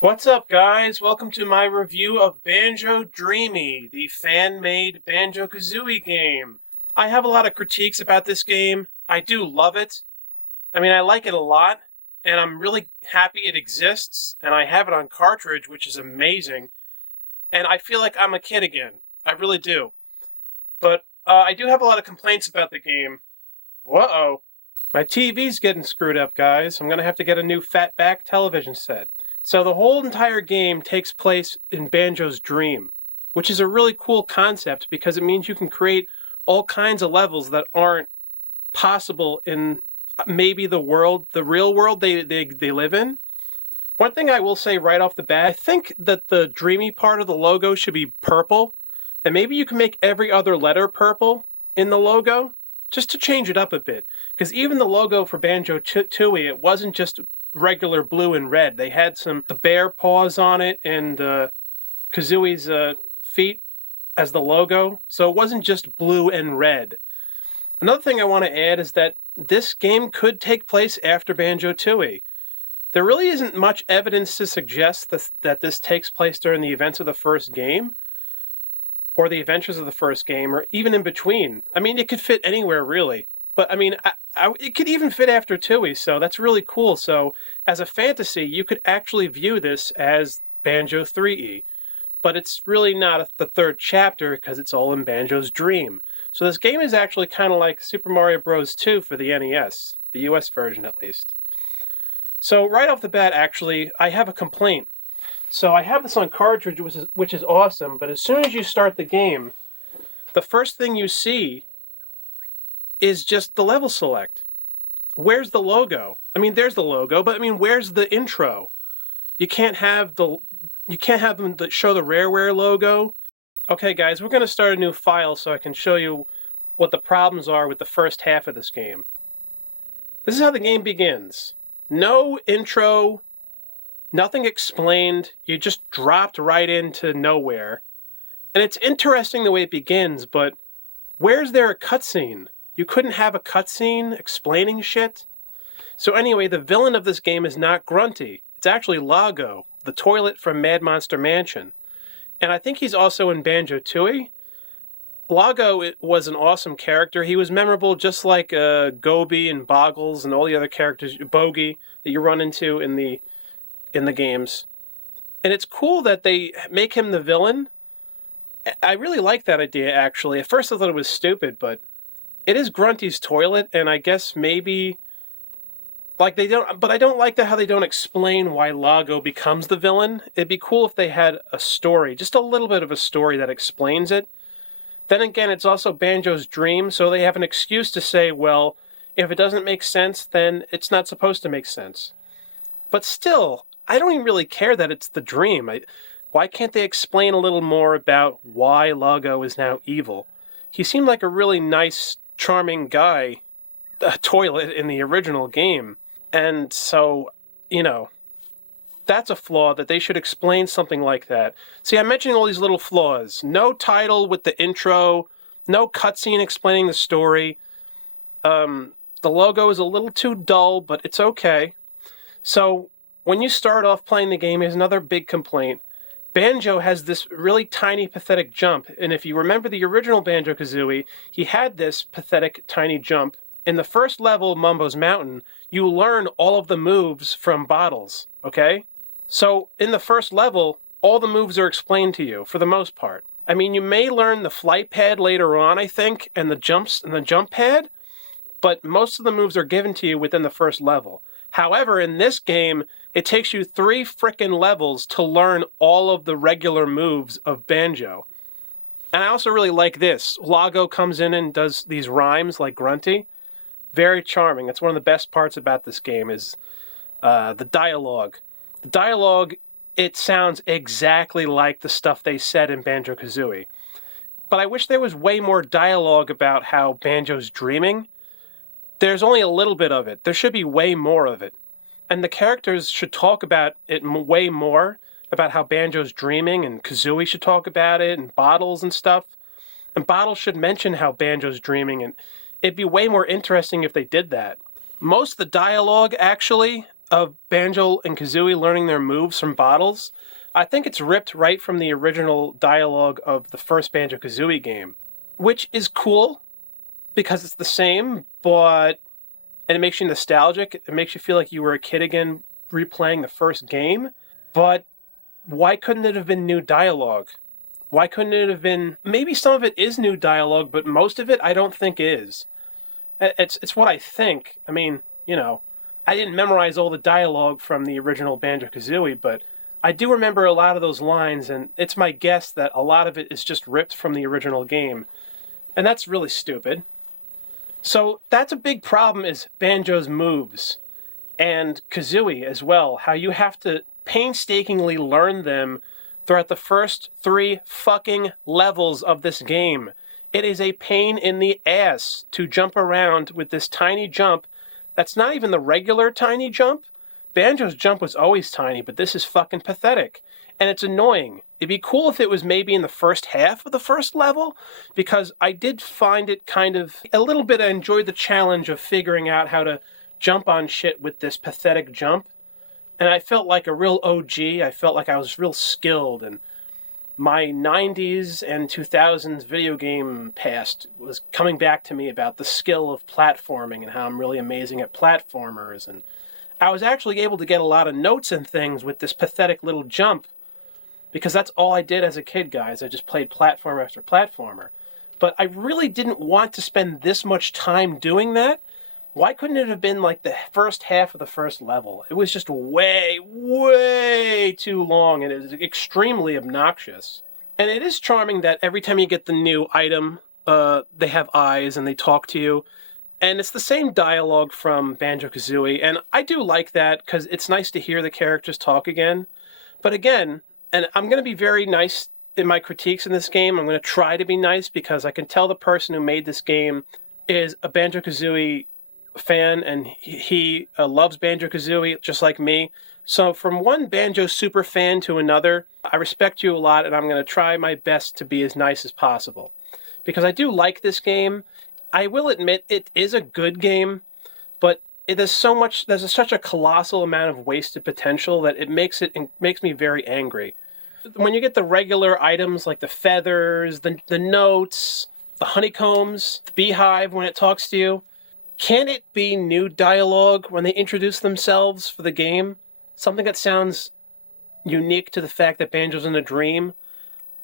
What's up, guys? Welcome to my review of Banjo-Dreamie, the fan-made Banjo-Kazooie game. I have a lot of critiques about this game. I do love it. I mean, I like it a lot, and I'm really happy it exists, and I have it on cartridge, which is amazing. And I feel like I'm a kid again. I really do. But I do have a lot of complaints about the game. Whoa. My TV's getting screwed up, guys. I'm going to have to get a new fat-back television set. So the whole entire game takes place in Banjo's dream, which is a really cool concept because it means you can create all kinds of levels that aren't possible in maybe the real world they live in. One thing I will say right off the bat, I think that the dreamy part of the logo should be purple, and maybe you can make every other letter purple in the logo, just to change it up a bit. Because even the logo for Banjo-Tooie, it wasn't just regular blue and red. They had the bear paws on it and Kazooie's feet as the logo. So it wasn't just blue and red. Another thing I want to add is that this game could take place after Banjo-Tooie. There really isn't much evidence to suggest that this takes place during the events of the first game, or the adventures of the first game, or even in between. I mean, it could fit anywhere, really. But, I mean, it could even fit after Tooie, so that's really cool. So, as a fantasy, you could actually view this as Banjo-Threeie. But it's really not the third chapter, because it's all in Banjo's dream. So this game is actually kind of like Super Mario Bros. 2 for the NES, the US version at least. So, right off the bat, actually, I have a complaint. So, I have this on cartridge, which is awesome, but as soon as you start the game, the first thing you see is just the level select. Where's the logo? I mean, there's the logo, but I mean, where's the intro? You can't have them show the Rareware logo. Okay, guys, we're going to start a new file so I can show you what the problems are with the first half of this game. This is how the game begins. No intro, nothing explained. You just dropped right into nowhere. And it's interesting the way it begins, but where's there a cutscene? You couldn't have a cutscene explaining shit? So anyway, the villain of this game is not Grunty. It's actually Lago, the toilet from Mad Monster Mansion. And I think he's also in Banjo-Tooie. Lago was an awesome character. He was memorable just like Gobi and Boggles and all the other characters, Bogey, that you run into in the games. And it's cool that they make him the villain. I really like that idea, actually. At first I thought it was stupid, but it is Grunty's toilet, and I guess maybe, like, they don't, but I don't like how they don't explain why Lago becomes the villain. It'd be cool if they had a story, just a little bit of a story that explains it. Then again, it's also Banjo's dream, so they have an excuse to say, well, if it doesn't make sense, then it's not supposed to make sense. But still, I don't even really care that it's the dream. Why can't they explain a little more about why Lago is now evil? He seemed like a really nice, charming guy, toilet in the original game. And so, you know, that's a flaw that they should explain something like that. See, I'm mentioning all these little flaws. No title with the intro, no cutscene explaining the story. The logo is a little too dull, but it's okay. So, when you start off playing the game, here's another big complaint. Banjo has this really tiny, pathetic jump, and if you remember the original Banjo-Kazooie, he had this pathetic, tiny jump. In the first level, Mumbo's Mountain, you learn all of the moves from Bottles, okay? So, in the first level, all the moves are explained to you, for the most part. I mean, you may learn the flight pad later on, I think, and the jump pad, but most of the moves are given to you within the first level. However, in this game, it takes you 3 frickin' levels to learn all of the regular moves of Banjo. And I also really like this. Lago comes in and does these rhymes like Grunty. Very charming. That's one of the best parts about this game is the dialogue. The dialogue, it sounds exactly like the stuff they said in Banjo-Kazooie. But I wish there was way more dialogue about how Banjo's dreaming. There's only a little bit of it. There should be way more of it. And the characters should talk about it way more, about how Banjo's dreaming, and Kazooie should talk about it, and Bottles and stuff. And Bottles should mention how Banjo's dreaming, and It'd be way more interesting if they did that. Most of the dialogue, actually, of Banjo and Kazooie learning their moves from bottles, I think it's ripped right from the original dialogue of the first Banjo-Kazooie game, which is cool because it's the same, and it makes you nostalgic. It makes you feel like you were a kid again replaying the first game. But why couldn't it have been new dialogue? Why couldn't it have been... Maybe some of it is new dialogue, but most of it I don't think is. It's what I think. I mean, you know, I didn't memorize all the dialogue from the original Banjo-Kazooie, but I do remember a lot of those lines, and it's my guess that a lot of it is just ripped from the original game. And that's really stupid. So that's a big problem, is Banjo's moves. And Kazooie as well, how you have to painstakingly learn them throughout the first 3 fucking levels of this game. It is a pain in the ass to jump around with this tiny jump that's not even the regular tiny jump. Banjo's jump was always tiny, but this is fucking pathetic. And it's annoying. It'd be cool if it was maybe in the first half of the first level, because I did find it kind of a little bit. I enjoyed the challenge of figuring out how to jump on shit with this pathetic jump. And I felt like a real OG. I felt like I was real skilled, and my 90s and 2000s video game past was coming back to me about the skill of platforming and how I'm really amazing at platformers. And I was actually able to get a lot of notes and things with this pathetic little jump, because that's all I did as a kid, guys. I just played platformer after platformer. But I really didn't want to spend this much time doing that. Why couldn't it have been like the first half of the first level? It was just way, way too long, and it was extremely obnoxious. And it is charming that every time you get the new item, they have eyes and they talk to you. And it's the same dialogue from Banjo-Kazooie, and I do like that because it's nice to hear the characters talk again. But again, and I'm going to be very nice in my critiques in this game. I'm going to try to be nice because I can tell the person who made this game is a Banjo-Kazooie fan, and he loves Banjo-Kazooie just like me. So from one Banjo super fan to another, I respect you a lot, and I'm going to try my best to be as nice as possible. Because I do like this game. I will admit it is a good game, but there's such a colossal amount of wasted potential that it makes me very angry. When you get the regular items like the feathers, the notes, the honeycombs, the beehive when it talks to you, can it be new dialogue when they introduce themselves for the game? Something that sounds unique to the fact that Banjo's in a dream?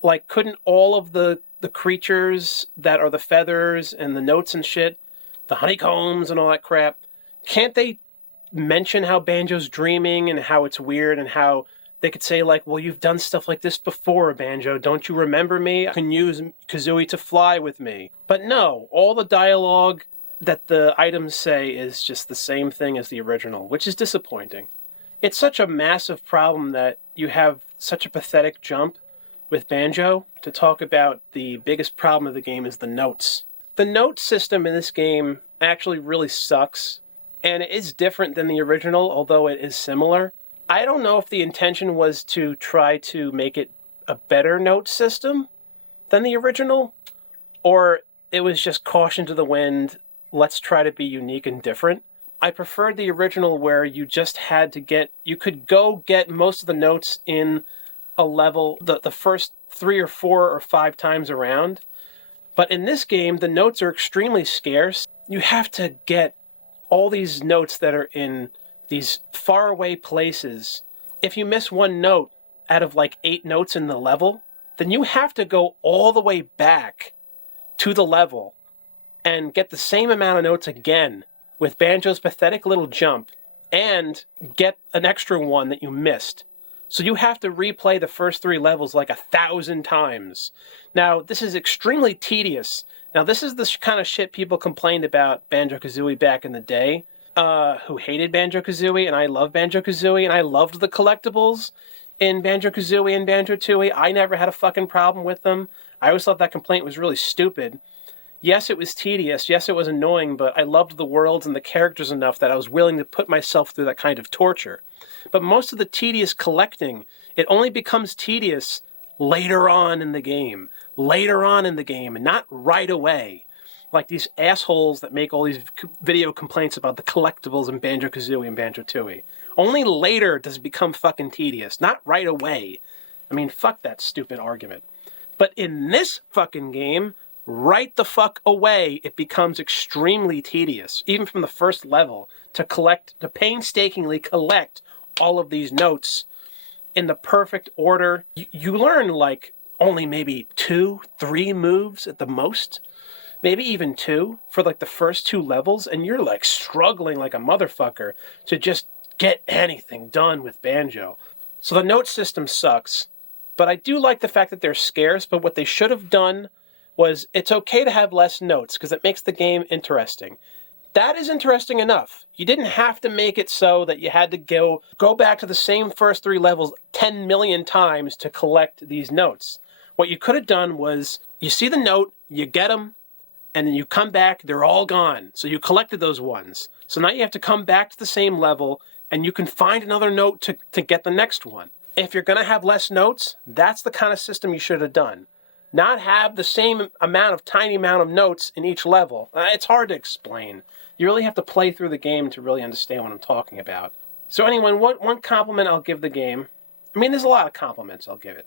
Like, couldn't all of the creatures that are the feathers and the notes and shit, the honeycombs and all that crap, can't they mention how Banjo's dreaming and how it's weird, and how they could say, like, well, you've done stuff like this before, Banjo. Don't you remember me? I can use Kazooie to fly with me. But no, all the dialogue that the items say is just the same thing as the original, which is disappointing. It's such a massive problem that you have such a pathetic jump with Banjo. To talk about the biggest problem of the game is the notes. The note system in this game actually really sucks, and it is different than the original, although it is similar. I don't know if the intention was to try to make it a better note system than the original, or it was just caution to the wind, let's try to be unique and different. I preferred the original, where you just had to you could go get most of the notes in a level the first 3 or 4 or 5 times around. But in this game, the notes are extremely scarce. You have to get all these notes that are in these faraway places. If you miss one note out of like 8 notes in the level, then you have to go all the way back to the level and get the same amount of notes again with Banjo's pathetic little jump, and get an extra one that you missed. So you have to replay the first 3 levels like 1,000 times. Now, this is extremely tedious. Now, this is the kind of shit people complained about Banjo-Kazooie back in the day, who hated Banjo-Kazooie, and I love Banjo-Kazooie, and I loved the collectibles in Banjo-Kazooie and Banjo-Tooie. I never had a fucking problem with them. I always thought that complaint was really stupid. Yes, it was tedious. Yes, it was annoying, but I loved the worlds and the characters enough that I was willing to put myself through that kind of torture. But most of the tedious collecting, it only becomes tedious later on in the game. Later on in the game, and not right away. Like these assholes that make all these video complaints about the collectibles in Banjo-Kazooie and Banjo-Tooie. Only later does it become fucking tedious, not right away. I mean, fuck that stupid argument. But in this fucking game, right the fuck away, it becomes extremely tedious, even from the first level, to painstakingly collect all of these notes in the perfect order. You learn like only maybe 2, 3 moves at the most. Maybe even 2 for like the first 2 levels, and you're like struggling like a motherfucker to just get anything done with Banjo. So the note system sucks, but I do like the fact that they're scarce, but what they should have done was it's okay to have less notes because it makes the game interesting. That is interesting enough. You didn't have to make it so that you had to go back to the same first 3 levels 10 million times to collect these notes. What you could have done was you see the note, you get them, and then you come back, they're all gone. So you collected those ones. So now you have to come back to the same level, and you can find another note to get the next one. If you're going to have less notes, that's the kind of system you should have done. Not have the same tiny amount of notes in each level. It's hard to explain. You really have to play through the game to really understand what I'm talking about. So anyway, one compliment I'll give the game. I mean, there's a lot of compliments I'll give it.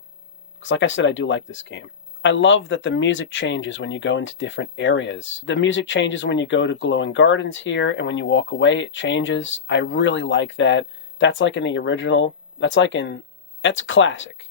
Because like I said, I do like this game. I love that the music changes when you go into different areas. The music changes when you go to Glowing Gardens here, and when you walk away, it changes. I really like that. That's like in the original. That's classic.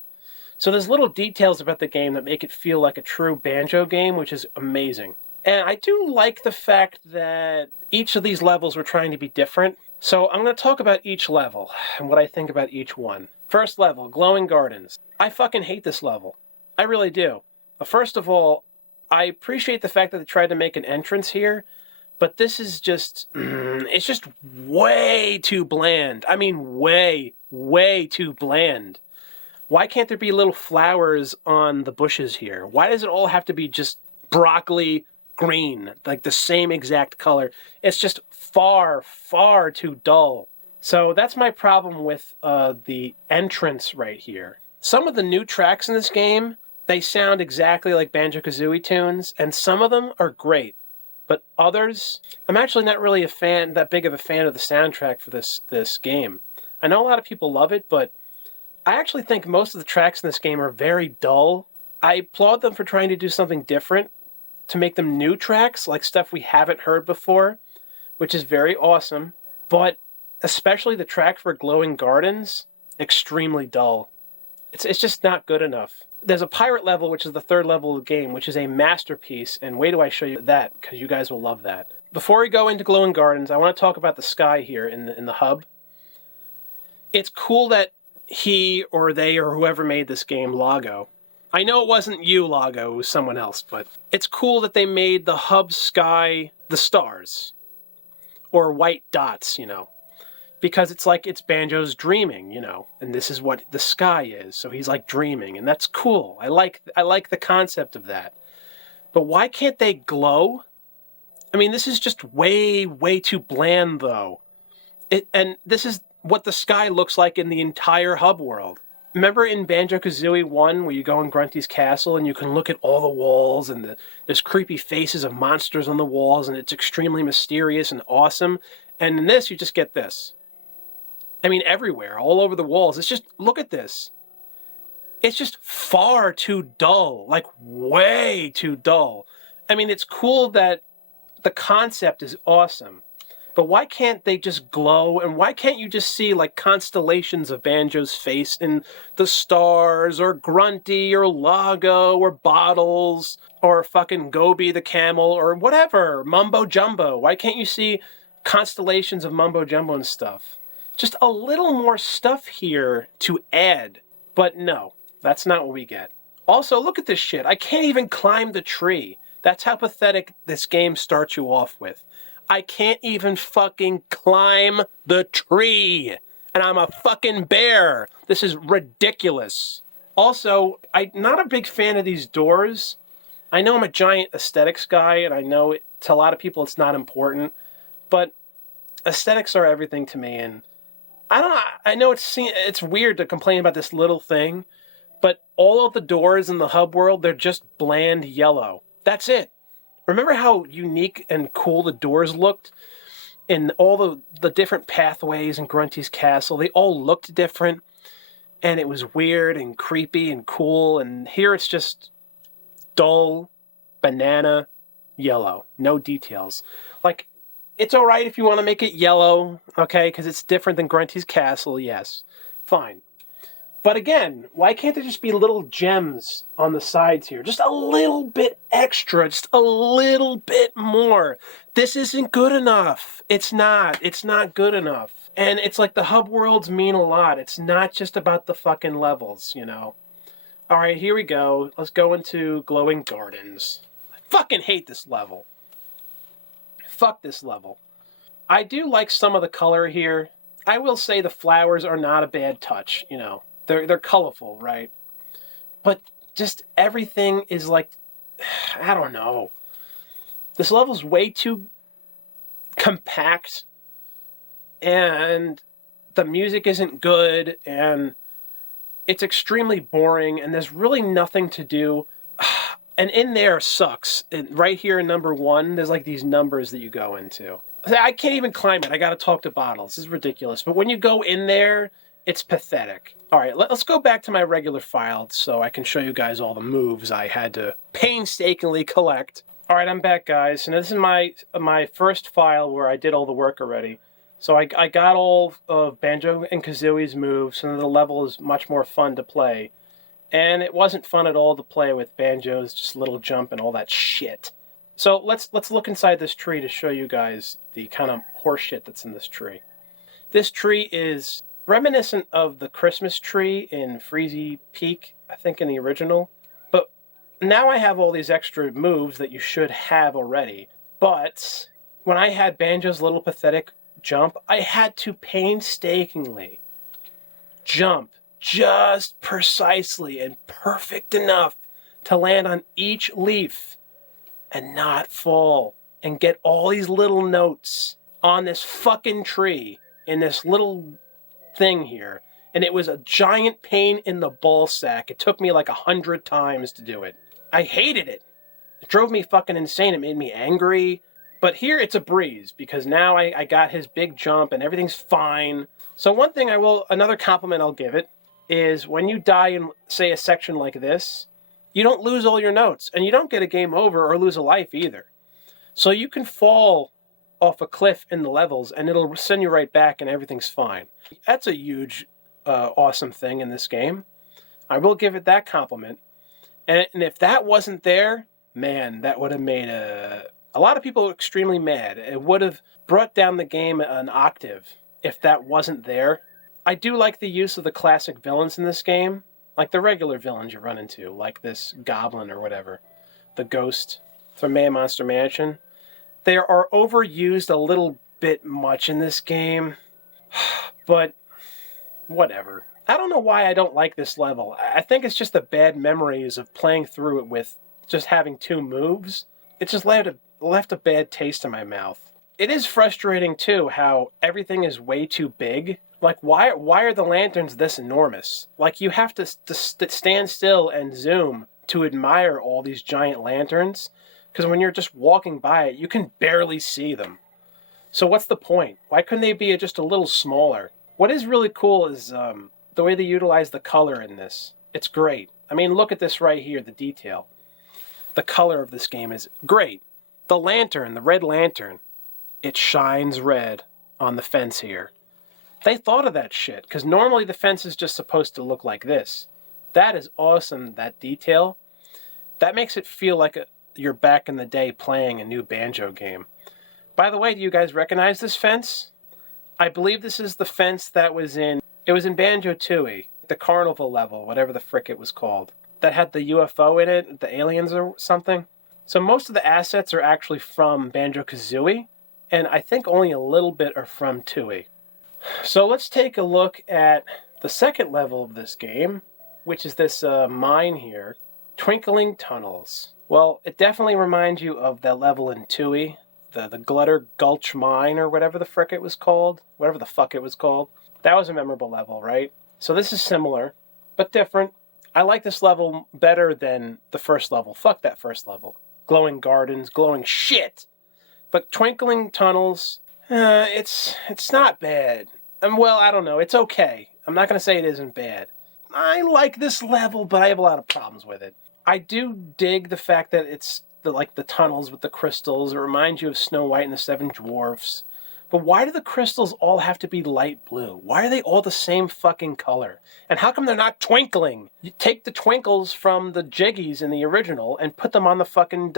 So there's little details about the game that make it feel like a true Banjo game, which is amazing. And I do like the fact that each of these levels were trying to be different. So I'm going to talk about each level and what I think about each one. First level, Glowing Gardens. I fucking hate this level. I really do. First of all, I appreciate the fact that they tried to make an entrance here, but this is just, it's just way too bland. I mean, way, way too bland. Why can't there be little flowers on the bushes here? Why does it all have to be just broccoli green, like the same exact color? It's just far, far too dull. So that's my problem with the entrance right here. Some of the new tracks in this game, they sound exactly like Banjo-Kazooie tunes, and some of them are great. But others, I'm actually not really that big of a fan of the soundtrack for this game. I know a lot of people love it, but I actually think most of the tracks in this game are very dull. I applaud them for trying to do something different, to make them new tracks, like stuff we haven't heard before, which is very awesome. But especially the track for Glowing Gardens, extremely dull. It's just not good enough. There's a pirate level, which is the 3rd level of the game, which is a masterpiece, and wait till I show you that, because you guys will love that. Before we go into Glowing Gardens, I want to talk about the sky here in the hub. It's cool that he or they or whoever made this game, Lago. I know it wasn't you, Lago, it was someone else, but it's cool that they made the hub sky the stars. Or white dots, you know. Because it's like it's Banjo's dreaming, you know, and this is what the sky is. So he's like dreaming, and that's cool. I like the concept of that. But why can't they glow? I mean, this is just way, way too bland, though. And this is what the sky looks like in the entire hub world. Remember in Banjo-Kazooie 1, where you go in Grunty's castle and you can look at all the walls and there's creepy faces of monsters on the walls, and it's extremely mysterious and awesome. And in this, you just get this. I mean, everywhere, all over the walls. It's just, look at this. It's just far too dull, like way too dull. I mean, it's cool that the concept is awesome, but why can't they just glow? And why can't you just see like constellations of Banjo's face in the stars, or Grunty, or Lago, or Bottles, or fucking Gobi the camel, or whatever, Mumbo Jumbo? Why can't you see constellations of Mumbo Jumbo and stuff? Just a little more stuff here to add. But no, that's not what we get. Also, look at this shit. I can't even climb the tree. That's how pathetic this game starts you off with. I can't even fucking climb the tree. And I'm a fucking bear. This is ridiculous. Also, I'm not a big fan of these doors. I know I'm a giant aesthetics guy, and I know to a lot of people it's not important. But aesthetics are everything to me, and I know it's weird to complain about this little thing, but all of the doors in the hub world, they're just bland yellow. That's it. Remember how unique and cool the doors looked? And all the different pathways in Grunty's castle, they all looked different. And it was weird and creepy and cool. And here it's just dull, banana, yellow. No details. Like, it's all right if you want to make it yellow, okay? Because it's different than Grunty's castle, yes. Fine. But again, why can't there just be little gems on the sides here? Just a little bit extra, just a little bit more. This isn't good enough. It's not good enough. And it's like the hub worlds mean a lot. It's not just about the fucking levels, you know? All right, here we go. Let's go into Glowing Gardens. I fucking hate this level. Fuck this level. I do like some of the color here. I will say the flowers are not a bad touch, you know. They're colorful, right? But just everything is like, I don't know. This level's way too compact, and the music isn't good, and it's extremely boring, and there's really nothing to do. And in there sucks. And right here in number 1, there's like these numbers that you go into. I can't even climb it. I gotta talk to bottles. This is ridiculous. But when you go in there, it's pathetic. All right, let's go back to my regular file so I can show you guys all the moves I had to painstakingly collect. All right, I'm back, guys. And this is my first file where I did all the work already. So I got all of Banjo and Kazooie's moves, and the level is much more fun to play. And it wasn't fun at all to play with Banjo's just little jump and all that shit. So let's look inside this tree to show you guys the kind of horseshit that's in this tree. This tree is reminiscent of the Christmas tree in Freezy Peak, I think in the original. But now I have all these extra moves that you should have already. But when I had Banjo's little pathetic jump, I had to painstakingly jump just precisely and perfect enough to land on each leaf and not fall and get all these little notes on this fucking tree in this little thing here. And it was a giant pain in the ball sack. It took me like 100 times to do it. I hated it. It drove me fucking insane. It made me angry. But here it's a breeze because now I got his big jump and everything's fine. So one thing another compliment I'll give it is when you die in, say, a section like this, you don't lose all your notes and you don't get a game over or lose a life either. So you can fall off a cliff in the levels and it'll send you right back and everything's fine. That's a huge, awesome thing in this game. I will give it that compliment. And if that wasn't there, man, that would have made a lot of people extremely mad. It would have brought down the game an octave if that wasn't there. I do like the use of the classic villains in this game, like the regular villains you run into, like this goblin or whatever, the ghost from Man Monster Mansion. They are overused a little bit much in this game, but whatever. I don't know why I don't like this level. I think it's just the bad memories of playing through it with just having 2 moves. It just left a bad taste in my mouth. It is frustrating, too, how everything is way too big. Like, why are the lanterns this enormous? Like, you have to stand still and zoom to admire all these giant lanterns, because when you're just walking by it, you can barely see them. So what's the point? Why couldn't they be just a little smaller? What is really cool is the way they utilize the color in this. It's great. I mean, look at this right here, the detail. The color of this game is great. The lantern, the red lantern, it shines red on the fence here. They thought of that shit, because normally the fence is just supposed to look like this. That is awesome, that detail. That makes it feel like you're back in the day playing a new Banjo game. By the way, do you guys recognize this fence? I believe this is the fence that was in Banjo-Tooie, the carnival level, whatever the frick it was called. That had the UFO in it, the aliens or something. So most of the assets are actually from Banjo-Kazooie, and I think only a little bit are from Tooie. So let's take a look at the second level of this game, which is this mine here, Twinkling Tunnels. Well, it definitely reminds you of that level in Tooie, the Glutter Gulch Mine or whatever the frick it was called, whatever the fuck it was called. That was a memorable level, right? So this is similar, but different. I like this level better than the first level. Fuck that first level. glowing gardens, glowing shit. But twinkling tunnels, it's not bad. Well, I don't know. It's okay. I'm not going to say it isn't bad. I like this level, but I have a lot of problems with it. I do dig the fact that it's the tunnels with the crystals. It reminds you of Snow White and the Seven Dwarfs. But why do the crystals all have to be light blue? Why are they all the same fucking color? And how come they're not twinkling? You take the twinkles from the jiggies in the original and put them on the fucking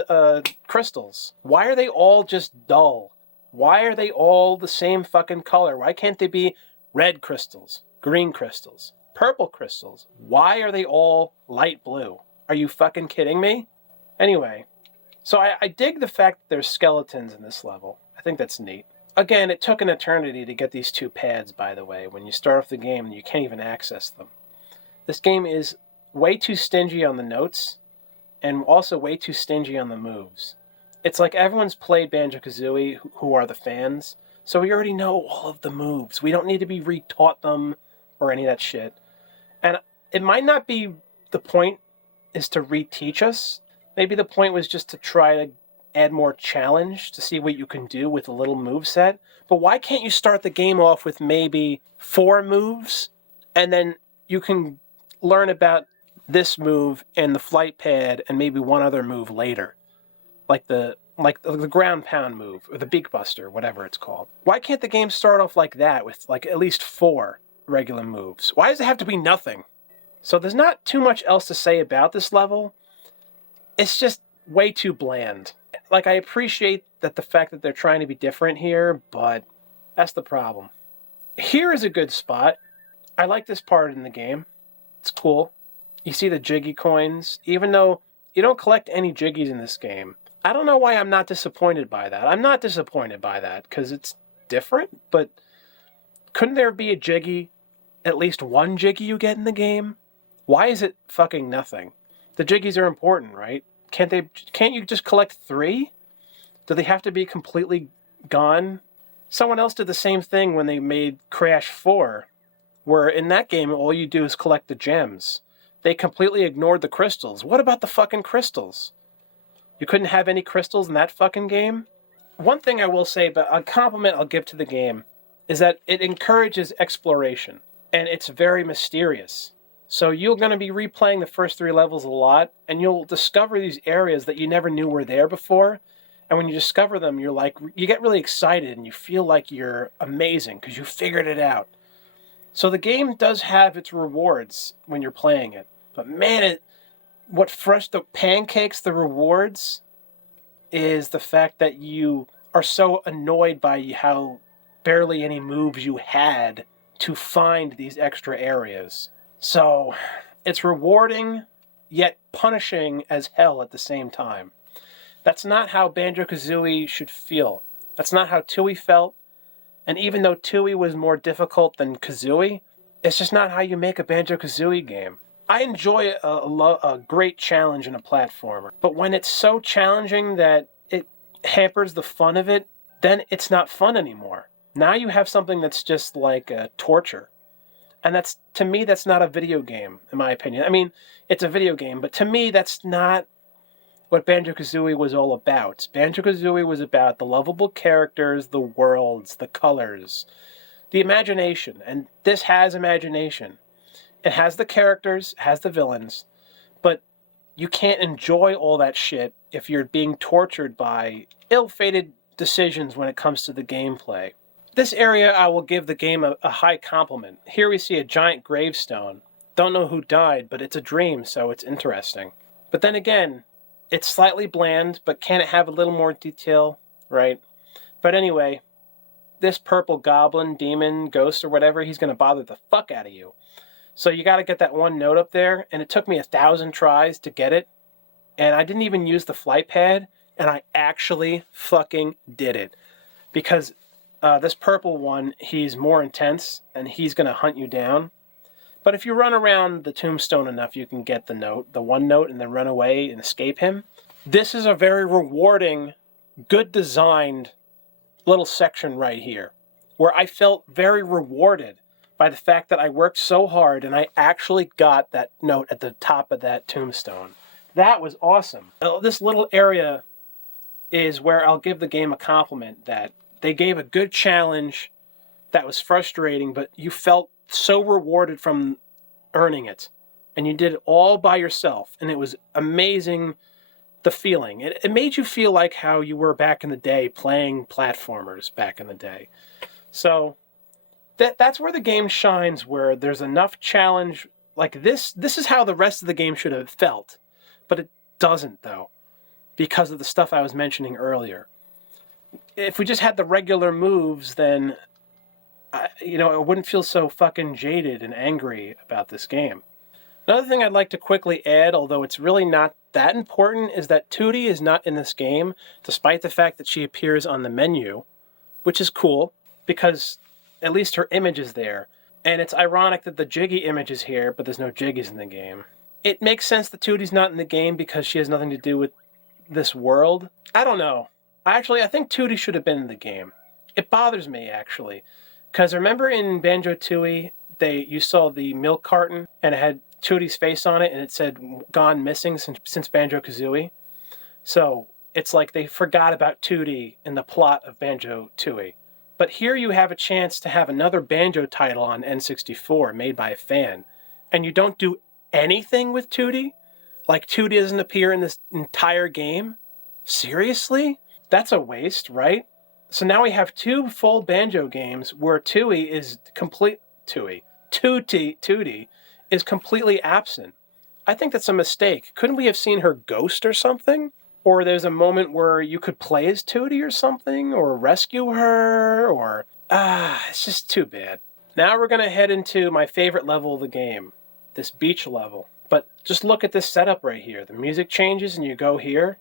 crystals. Why are they all just dull? Why are they all the same fucking color? Why can't they be red crystals, green crystals, purple crystals? Why are they all light blue? Are you fucking kidding me? Anyway, so I dig the fact that there's skeletons in this level. I think that's neat. Again, it took an eternity to get these two pads, by the way. When you start off the game, you can't even access them. This game is way too stingy on the notes, and also way too stingy on the moves. It's like everyone's played Banjo-Kazooie who are the fans, so we already know all of the moves. We don't need to be retaught them or any of that shit. And it might not be the point is to reteach us. Maybe the point was just to try to add more challenge to see what you can do with a little move set. But why can't you start the game off with maybe 4 moves, and then you can learn about this move and the flight pad and maybe one other move later, like the ground pound move or the beak buster, whatever it's called. Why can't the game start off like that with like at least 4 regular moves? Why does it have to be nothing? So there's not too much else to say about this level. It's just way too bland. Like, I appreciate that the fact that they're trying to be different here, but that's the problem. Here is a good spot. I like this part in the game. It's cool. You see the jiggy coins, even though you don't collect any jiggies in this game. I don't know why I'm not disappointed by that. I'm not disappointed by that because it's different, but couldn't there be a jiggy, at least one jiggy you get in the game? Why is it fucking nothing? The jiggies are important, right? Can't you just collect 3? Do they have to be completely gone? Someone else did the same thing when they made Crash 4, where in that game all you do is collect the gems. They completely ignored the crystals. What about the fucking crystals? You couldn't have any crystals in that fucking game? One thing I will say, but a compliment I'll give to the game, is that it encourages exploration, and it's very mysterious. So you're going to be replaying the first 3 levels a lot, and you'll discover these areas that you never knew were there before. And when you discover them, you get really excited, and you feel like you're amazing because you figured it out. So the game does have its rewards when you're playing it. But man, what fresh the pancakes the rewards is the fact that you are so annoyed by how barely any moves you had to find these extra areas. So, it's rewarding, yet punishing as hell at the same time. That's not how Banjo-Kazooie should feel. That's not how Tooie felt. And even though Tooie was more difficult than Kazooie, it's just not how you make a Banjo-Kazooie game. I enjoy a great challenge in a platformer, but when it's so challenging that it hampers the fun of it, then it's not fun anymore. Now you have something that's just like torture. And to me, that's not a video game, in my opinion. I mean, it's a video game, but to me, that's not what Banjo-Kazooie was all about. Banjo-Kazooie was about the lovable characters, the worlds, the colors, the imagination. And this has imagination. It has the characters, it has the villains, but you can't enjoy all that shit if you're being tortured by ill-fated decisions when it comes to the gameplay. This area, I will give the game a high compliment. Here we see a giant gravestone. Don't know who died, but it's a dream, so it's interesting. But then again, it's slightly bland, but can it have a little more detail? Right? But anyway, this purple goblin, demon, ghost, or whatever, he's going to bother the fuck out of you. So you got to get that one note up there, and it took me 1,000 tries to get it. And I didn't even use the flight pad, and I actually fucking did it. Because this purple one, he's more intense, and he's going to hunt you down. But if you run around the tombstone enough, you can get the one note, and then run away and escape him. This is a very rewarding, good designed little section right here, where I felt very rewarded by the fact that I worked so hard, and I actually got that note at the top of that tombstone. That was awesome. This little area is where I'll give the game a compliment, that they gave a good challenge that was frustrating, but you felt so rewarded from earning it. And you did it all by yourself, and it was amazing, the feeling. It made you feel like how you were back in the day playing platformers back in the day. So that's where the game shines, where there's enough challenge. Like this is how the rest of the game should have felt, but it doesn't, though, because of the stuff I was mentioning earlier. If we just had the regular moves, then I wouldn't feel so fucking jaded and angry about this game. Another thing I'd like to quickly add, although it's really not that important, is that Tootie is not in this game, despite the fact that she appears on the menu, which is cool, because at least her image is there. And it's ironic that the Jiggy image is here, but there's no Jiggies in the game. It makes sense that Tootie's not in the game because she has nothing to do with this world. I don't know. I think Tootie should have been in the game. It bothers me, actually. Because remember in Banjo-Tooie, you saw the milk carton, and it had Tootie's face on it, and it said, "Gone missing since Banjo-Kazooie." So it's like they forgot about Tootie in the plot of Banjo-Tooie. But here you have a chance to have another Banjo title on N64 made by a fan, and you don't do anything with Tootie? Like Tootie doesn't appear in this entire game? Seriously? That's a waste, right? So now we have 2 full Banjo games where Tootie is Tootie is completely absent. I think that's a mistake. Couldn't we have seen her ghost or something? Or there's a moment where you could play as Tootie or something, or rescue her, or... it's just too bad. Now we're going to head into my favorite level of the game, this beach level. But just look at this setup right here. The music changes and you go here.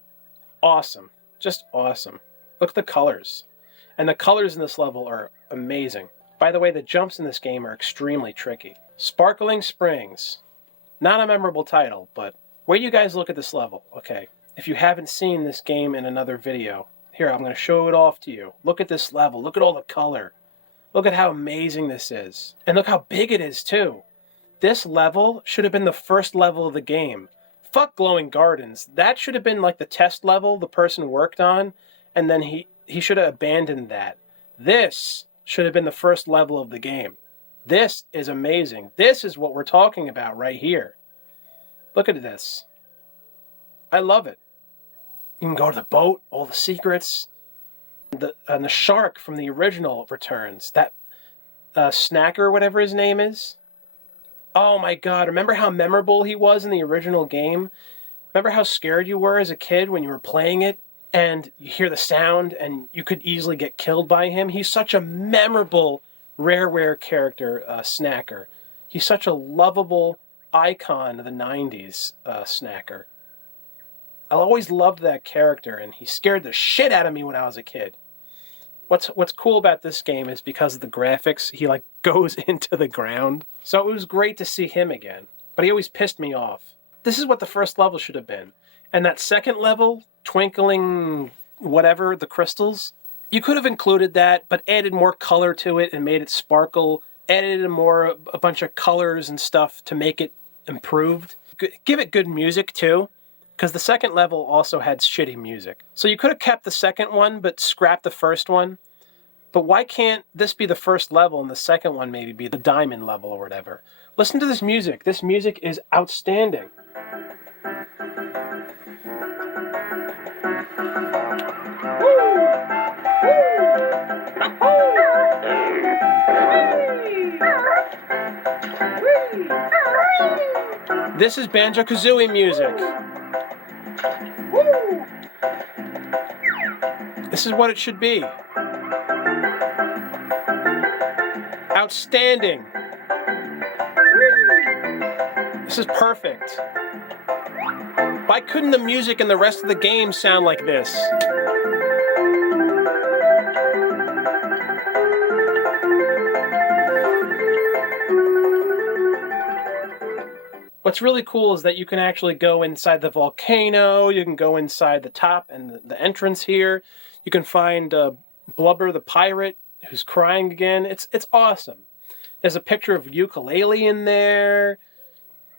Awesome. Just awesome. Look at the colors. And the colors in this level are amazing. By the way, the jumps in this game are extremely tricky. Sparkling Springs. Not a memorable title, but wait till you guys look at this level. Okay, if you haven't seen this game in another video, here, I'm going to show it off to you. Look at this level. Look at all the color. Look at how amazing this is. And look how big it is, too. This level should have been the first level of the game. Fuck Glowing Gardens. That should have been like the test level the person worked on, and then he should have abandoned that. This should have been the first level of the game. This is amazing. This is what we're talking about right here. Look at this. I love it. You can go to the boat, all the secrets. And the shark from the original returns. That Snacker, whatever his name is. Oh my god, remember how memorable he was in the original game? Remember how scared you were as a kid when you were playing it? And you hear the sound and you could easily get killed by him? He's such a memorable rare character, Snacker. He's such a lovable icon of the 90s, Snacker. I always loved that character, and he scared the shit out of me when I was a kid. What's cool about this game is because of the graphics, he like goes into the ground. So it was great to see him again, but he always pissed me off. This is what the first level should have been. And that second level, twinkling whatever, the crystals, you could have included that, but added more color to it and made it sparkle, added a bunch of colors and stuff to make it improved. Give it good music too, because the second level also had shitty music. So you could have kept the second one, but scrapped the first one. But why can't this be the first level and the second one maybe be the diamond level or whatever? Listen to this music. This music is outstanding. This is Banjo-Kazooie music. This is what it should be. Outstanding. This is perfect. Why couldn't the music and the rest of the game sound like this? What's really cool is that you can actually go inside the volcano, you can go inside the top and the entrance here. You can find Blubber the pirate who's crying again. It's awesome. There's a picture of ukulele in there.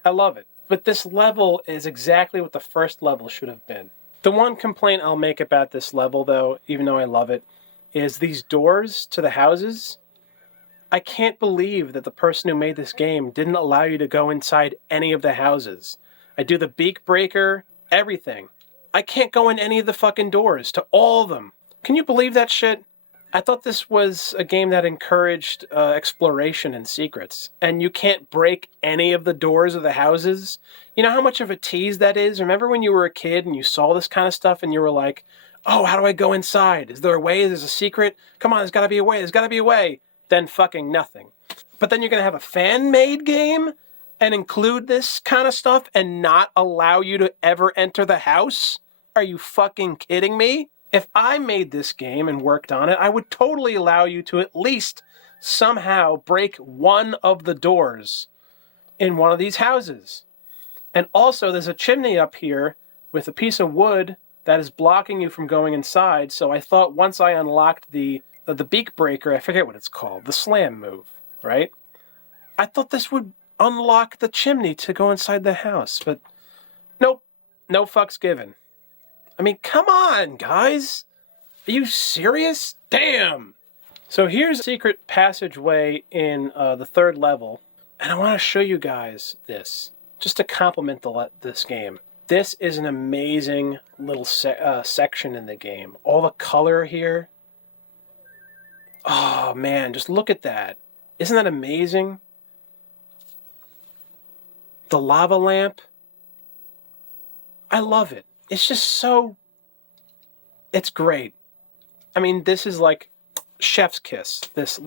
I love it. But this level is exactly what the first level should have been. The one complaint I'll make about this level, though, even though I love it, is these doors to the houses. I can't believe that the person who made this game didn't allow you to go inside any of the houses. I do the beak breaker, everything. I can't go in any of the fucking doors, to all of them. Can you believe that shit? I thought this was a game that encouraged exploration and secrets. And you can't break any of the doors of the houses? You know how much of a tease that is? Remember when you were a kid and you saw this kind of stuff and you were like, oh, how do I go inside? Is there a way? There's a secret? Come on, there's gotta be a way. There's gotta be a way. Then fucking nothing. But then you're gonna have a fan-made game and include this kind of stuff and not allow you to ever enter the house? Are you fucking kidding me? If I made this game and worked on it, I would totally allow you to at least somehow break one of the doors in one of these houses. And also, there's a chimney up here with a piece of wood that is blocking you from going inside. So I thought once I unlocked the beak breaker, I forget what it's called, the slam move, right? I thought this would unlock the chimney to go inside the house, but nope, no fucks given. I mean, come on, guys. Are you serious? Damn. So here's a secret passageway in the third level, and I want to show you guys this, just to compliment this game. This is an amazing little section in the game. All the color here. Oh, man, just look at that. Isn't that amazing? The lava lamp. I love it. It's just so... It's great. I mean, this is like chef's kiss. This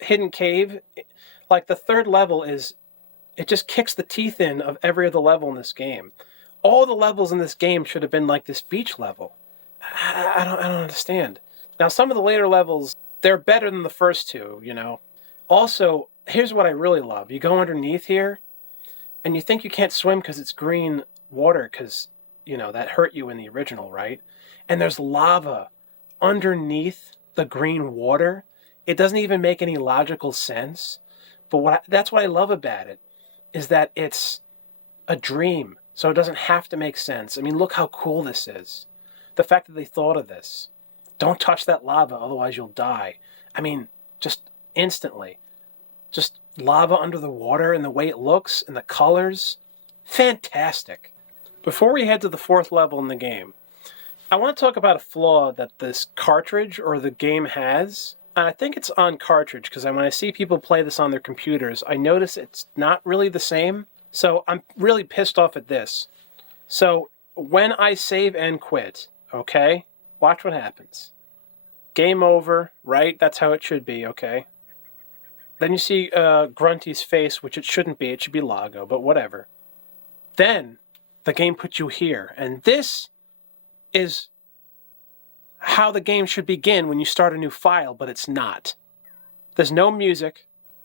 hidden cave. Like, the third level is... It just kicks the teeth in of every other level in this game. All the levels in this game should have been like this beach level. I don't understand. Now, some of the later levels, they're better than the first two, you know. Also, here's what I really love. You go underneath here, and you think you can't swim because it's green water, because, you know, that hurt you in the original, right? And there's lava underneath the green water. It doesn't even make any logical sense. But that's what I love about it, is that it's a dream, so it doesn't have to make sense. I mean, look how cool this is. The fact that they thought of this. Don't touch that lava, otherwise you'll die. I mean, just instantly. Just lava under the water and the way it looks and the colors. Fantastic. Before we head to the fourth level in the game, I want to talk about a flaw that this cartridge or the game has. And I think it's on cartridge, because when I see people play this on their computers, I notice it's not really the same. So I'm really pissed off at this. So when I save and quit, okay, watch what happens. Game over, right? That's how it should be, okay? Then you see Grunty's face, which it shouldn't be. It should be Lago, but whatever. Then the game puts you here. And this is how the game should begin when you start a new file, but it's not. There's no music,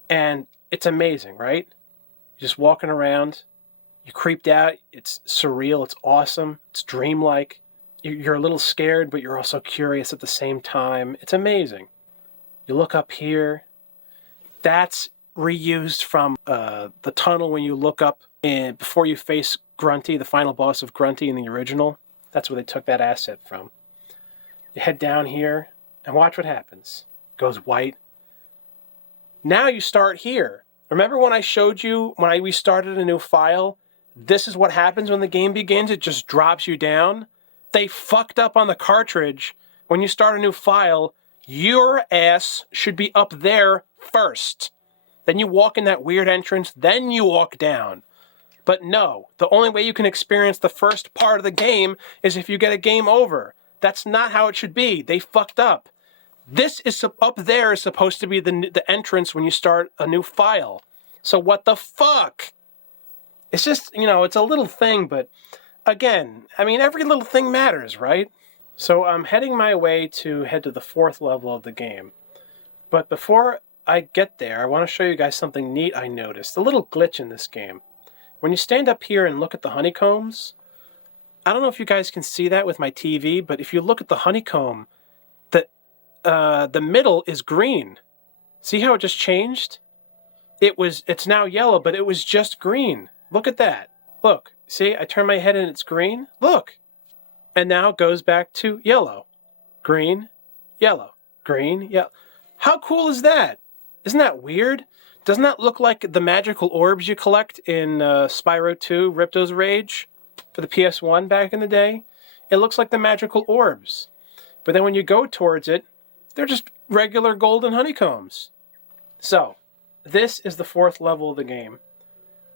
and it's amazing, right? You're just walking around, you're creeped out, it's surreal, it's awesome, it's dreamlike. You're a little scared, but you're also curious at the same time. It's amazing. You look up here. That's reused from the tunnel when you look up before you face Grunty, the final boss of Grunty in the original. That's where they took that asset from. You head down here, and watch what happens. It goes white. Now you start here. Remember when I showed you, when we started a new file? This is what happens when the game begins. It just drops you down. They fucked up on the cartridge. When you start a new file, your ass should be up there first. Then you walk in that weird entrance, then you walk down. But no, the only way you can experience the first part of the game is if you get a game over. That's not how it should be. They fucked up. This is up there is supposed to be the entrance when you start a new file. So what the fuck? It's just, you know, it's a little thing, but again, I mean, every little thing matters, right? So I'm heading my way to head to the fourth level of the game. But before I get there, I want to show you guys something neat I noticed. A little glitch in this game. When you stand up here and look at the honeycombs, I don't know if you guys can see that with my TV, but if you look at the honeycomb, the middle is green. See how it just changed? It's now yellow, but it was just green. Look at that. Look, see, I turn my head and it's green. Look. And now it goes back to yellow. Green, yellow, green, yellow. How cool is that? Isn't that weird? Doesn't that look like the magical orbs you collect in Spyro 2, Ripto's Rage for the PS1 back in the day? It looks like the magical orbs. But then when you go towards it, they're just regular golden honeycombs. So, this is the 4th level of the game.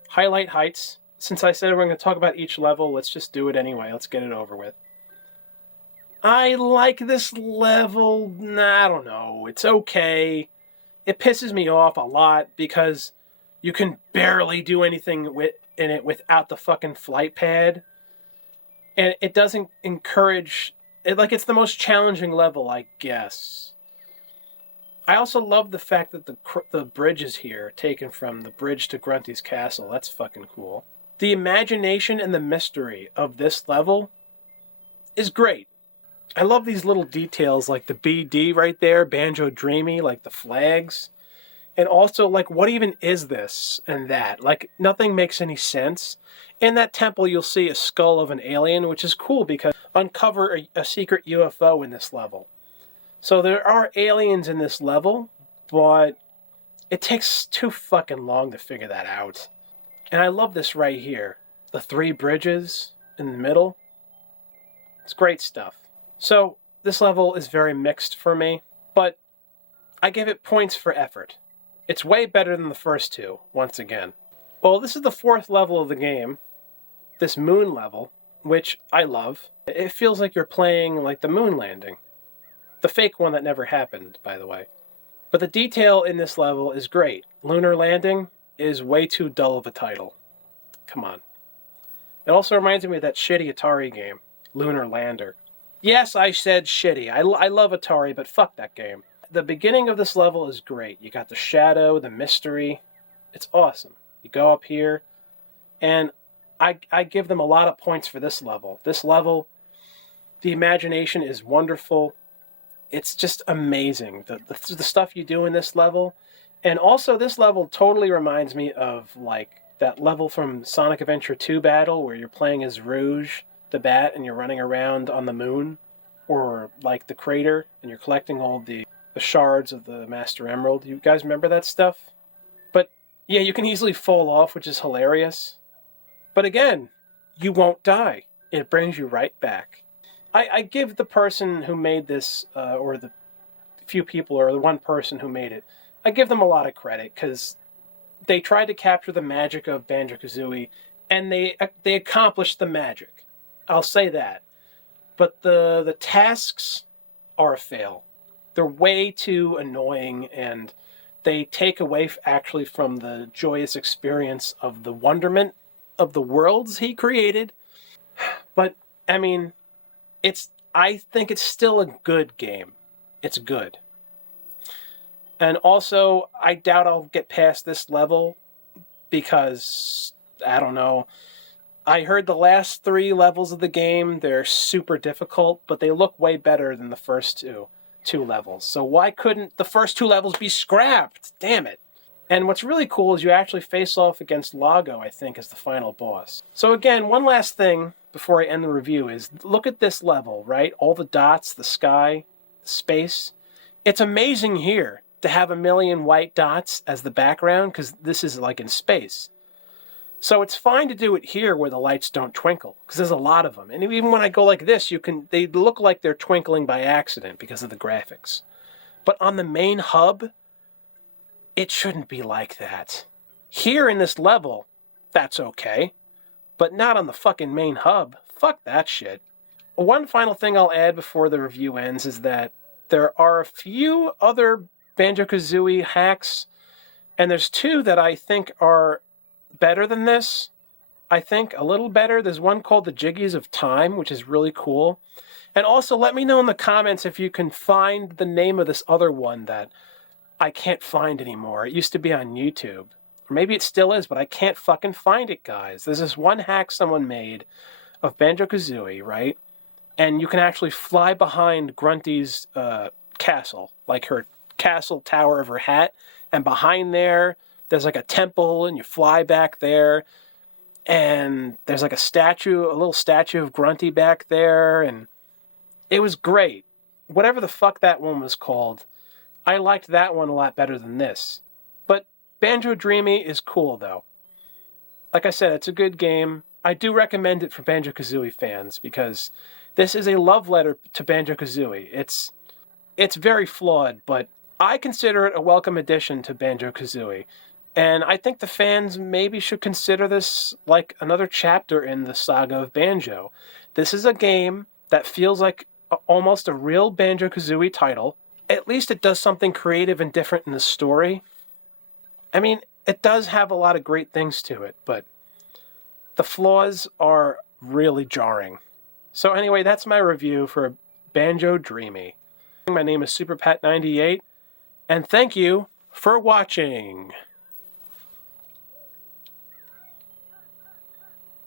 Highlight Heights. Since I said we're going to talk about each level, let's just do it anyway. Let's get it over with. I like this level. I don't know. It's okay. It pisses me off a lot because you can barely do anything in it without the fucking flight pad. And it doesn't encourage... it's the most challenging level, I guess. I also love the fact that the bridge is here, taken from the bridge to Grunty's castle. That's fucking cool. The imagination and the mystery of this level is great. I love these little details like the BD right there, Banjo-Dreamie, like the flags. And also, like, what even is this and that? Like, nothing makes any sense. In that temple, you'll see a skull of an alien, which is cool because uncover a secret UFO in this level. So there are aliens in this level, but it takes too fucking long to figure that out. And I love this right here. The 3 bridges in the middle. It's great stuff. So, this level is very mixed for me, but I give it points for effort. It's way better than the first 2, once again. Well, this is the 4th level of the game, this moon level, which I love. It feels like you're playing like the moon landing. The fake one that never happened, by the way. But the detail in this level is great. Lunar Landing is way too dull of a title. Come on. It also reminds me of that shitty Atari game, Lunar Lander. Yes, I said shitty. I love Atari, but fuck that game. The beginning of this level is great. You got the shadow, the mystery. It's awesome. You go up here, and I give them a lot of points for this level. This level, the imagination is wonderful. It's just amazing. The stuff you do in this level. And also, this level totally reminds me of, like, that level from Sonic Adventure 2 Battle where you're playing as Rouge the Bat and you're running around on the moon, or like the crater and you're collecting all the shards of the Master Emerald. You guys remember that stuff? But yeah, you can easily fall off, which is hilarious. But again, you won't die. It brings you right back. I give the person who made this, or the few people, or the one person who made it, I give them a lot of credit because they tried to capture the magic of Banjo-Kazooie and they accomplished the magic. I'll say that. But the tasks are a fail. They're way too annoying, and they take away actually from the joyous experience of the wonderment of the worlds he created. But, I mean, I think it's still a good game. It's good. And also, I doubt I'll get past this level because, I don't know, I heard the last 3 levels of the game, they're super difficult, but they look way better than the first two levels. So why couldn't the first 2 levels be scrapped? Damn it. And what's really cool is you actually face off against Lago, I think, as the final boss. So again, one last thing before I end the review is, look at this level, right? All the dots, the sky, the space. It's amazing here to have a million white dots as the background, because this is like in space. So it's fine to do it here where the lights don't twinkle, because there's a lot of them. And even when I go like this, they look like they're twinkling by accident because of the graphics. But on the main hub, it shouldn't be like that. Here in this level, that's okay. But not on the fucking main hub. Fuck that shit. One final thing I'll add before the review ends is that there are a few other Banjo-Kazooie hacks, and there's 2 that I think are better than this. I think a little better. There's one called the Jiggies of Time, which is really cool. And also let me know in the comments if you can find the name of this other one that I can't find anymore. It used to be on YouTube. Or maybe it still is, but I can't fucking find it, guys. There's this one hack someone made of Banjo-Kazooie, right? And you can actually fly behind Grunty's castle, like her castle tower of her hat. And behind there's like a temple, and you fly back there. and there's like a little statue of Grunty back there, and it was great. Whatever the fuck that one was called, I liked that one a lot better than this. But Banjo-Dreamie is cool, though. Like I said, it's a good game. I do recommend it for Banjo-Kazooie fans, because this is a love letter to Banjo-Kazooie. It's very flawed, but I consider it a welcome addition to Banjo-Kazooie. And I think the fans maybe should consider this like another chapter in the saga of Banjo. This is a game that feels like almost a real Banjo-Kazooie title. At least it does something creative and different in the story. I mean, it does have a lot of great things to it, but the flaws are really jarring. So anyway, that's my review for Banjo-Dreamie. My name is SuperPat98, and thank you for watching.